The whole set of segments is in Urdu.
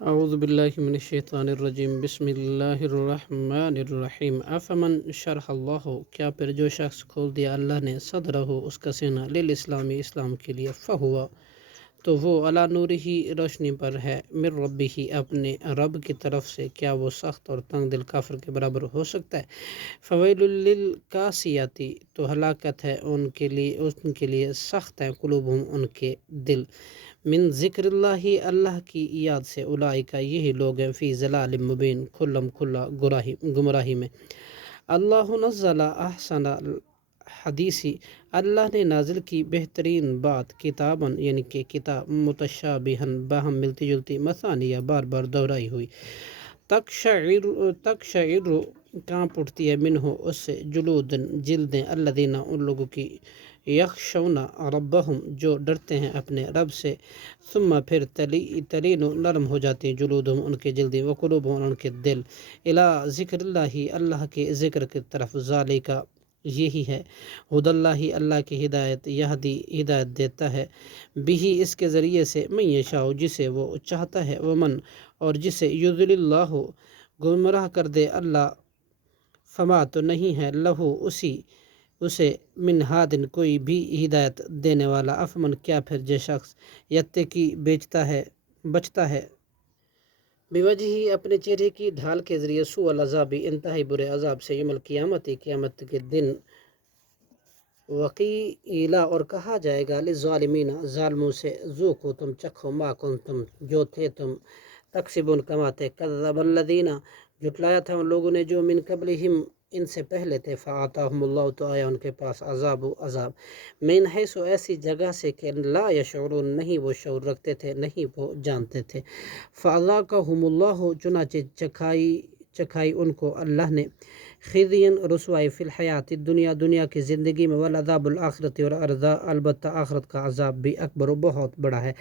اعوذ باللہ من الشیطان الرجیم، بسم اللہ الرحمن الرحیم۔ افمن شرح اللہ، کیا پھر جو شخص کھول دیا اللہ نے صدرہ اس کا سینہ للاسلامی اسلام کے لیے، فہوا تو وہ علی نور ہی روشنی پر ہے، من ربہ اپنے رب کی طرف سے، کیا وہ سخت اور تنگ دل کافر کے برابر ہو سکتا ہے؟ فویل للقاسیۃ، تو ہلاکت ہے ان کے لیے سخت ہیں، قلوبہم ان کے دل، من ذکر اللہ اللہ کی یاد سے، اولئک یہی لوگ ہیں، فی ضلال مبین کھلم کھلا گمراہی میں۔ اللہ نزل احسن الحدیث، اللہ نے نازل کی بہترین بات، کتاباً یعنی کہ کتاب، متشابہاً باہم ملتی جلتی، مثانیہ بار بار دہرائی ہوئی، تقشعر کانپ اٹھتی ہے، منہ اس سے، جلودن جلدیں، الذین ان لوگوں کی، یخشون ربہم جو ڈرتے ہیں اپنے رب سے، ثم پھر تلین نرم ہو جاتی ہیں، جلودہم ان کے جلدیں، وقلوبہم ان کے دل، الی ذکر اللہ اللہ کے ذکر کی طرف، ذالک یہی ہے، ہدی اللہ اللہ کی ہدایت، یہدی ہدایت دیتا ہے، بہی اس کے ذریعے سے، من یشاء جسے وہ چاہتا ہے، ومن اور جسے، یضلل اللہ گمراہ کر دے اللہ، فما تو نہیں ہے، لہو اسے، من ہادن کوئی بھی ہدایت دینے والا، افمن کیا پھر جو شخص، یتقی بچتا ہے، بوجہی اپنے چہرے کی ڈھال کے ذریعے، سوء العذاب انتہائی برے عذاب سے، یوم القیامت قیامت کے دن، وقیلا اور کہا جائے گا، للظالمین ظالموں سے، ذوقوا تم چکھو، ما کنتم جو تھے تم، تکسبون کماتے، کذب الذین جھٹلایا تھا ان لوگوں نے، جو من قبلہم ان سے پہلے تھے، فآتاہم اللہ تو آیا ان کے پاس، عذاب من حیث ایسی جگہ سے کہ لا یشعرون نہیں وہ شعور رکھتے تھے، نہیں وہ جانتے تھے، فاذاقہم اللہ چنانچہ چکھائی ان کو اللہ نے، خزی رسوائی، فی الحیات دنیا کی زندگی میں، والعذاب الآخرت اور البتہ آخرت کا عذاب بھی، اکبر بہت بڑا ہے،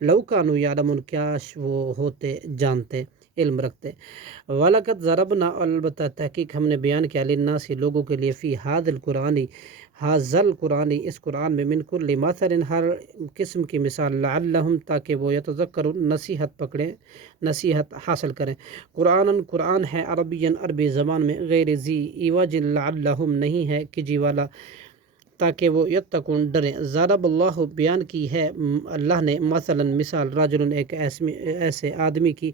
لو کانوا یعلمون کاش وہ ہوتے جانتے، علم رکھتے، وَلَقَدْ ضَرَبْنَا البتہ تحقیق ہم نے بیان کیا، للناس لوگوں کے لیے، فی ھذا القرآن اس قرآن میں، من کل مثل ہر قسم کی مثال، لعلہم تاکہ وہ، یتذکرون نصیحت پکڑیں، نصیحت حاصل کریں، قرآن ہے، عربی زبان میں، غیر ذی عوج لعلہم نہیں ہے کجی والا، تاکہ وہ، یتقون ڈریں، ضرب اللہ بیان کی ہے اللہ نے، مثلا مثال، رجل ایک ایسے آدمی کی،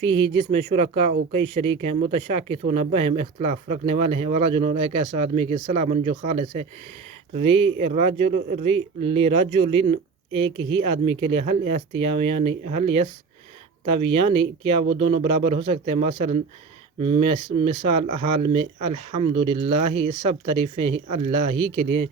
فیہ جس میں، شرکاء کئی شریک ہیں، متشاکسون بہم اختلاف رکھنے والے ہیں، ورجل ایک ایسا آدمی کی، سلام جو خالص ہے، لرجل ایک ہی آدمی کے لیے، حل یستویان کیا وہ دونوں برابر ہو سکتے ہیں، مثلا مثال حال میں، الحمدللہ سب تعریفیں ہیں اللہ ہی کے لیے،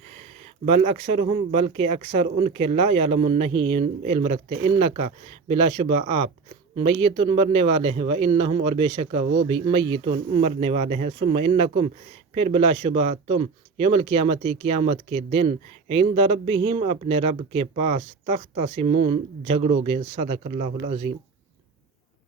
بل اکثرہم بلکہ اکثر ان کے، لا یعلمون نہیں علم رکھتے، انکا بلا شبہ آپ، میتون مرنے والے ہیں، وانہم اور بے شک وہ بھی، میتون مرنے والے ہیں، ثم انکم پھر بلا شبہ تم، یوم القیامت قیامت کے دن، عند ربہم اپنے رب کے پاس، تختصمون جھگڑو گے، صدق اللہ العظیم۔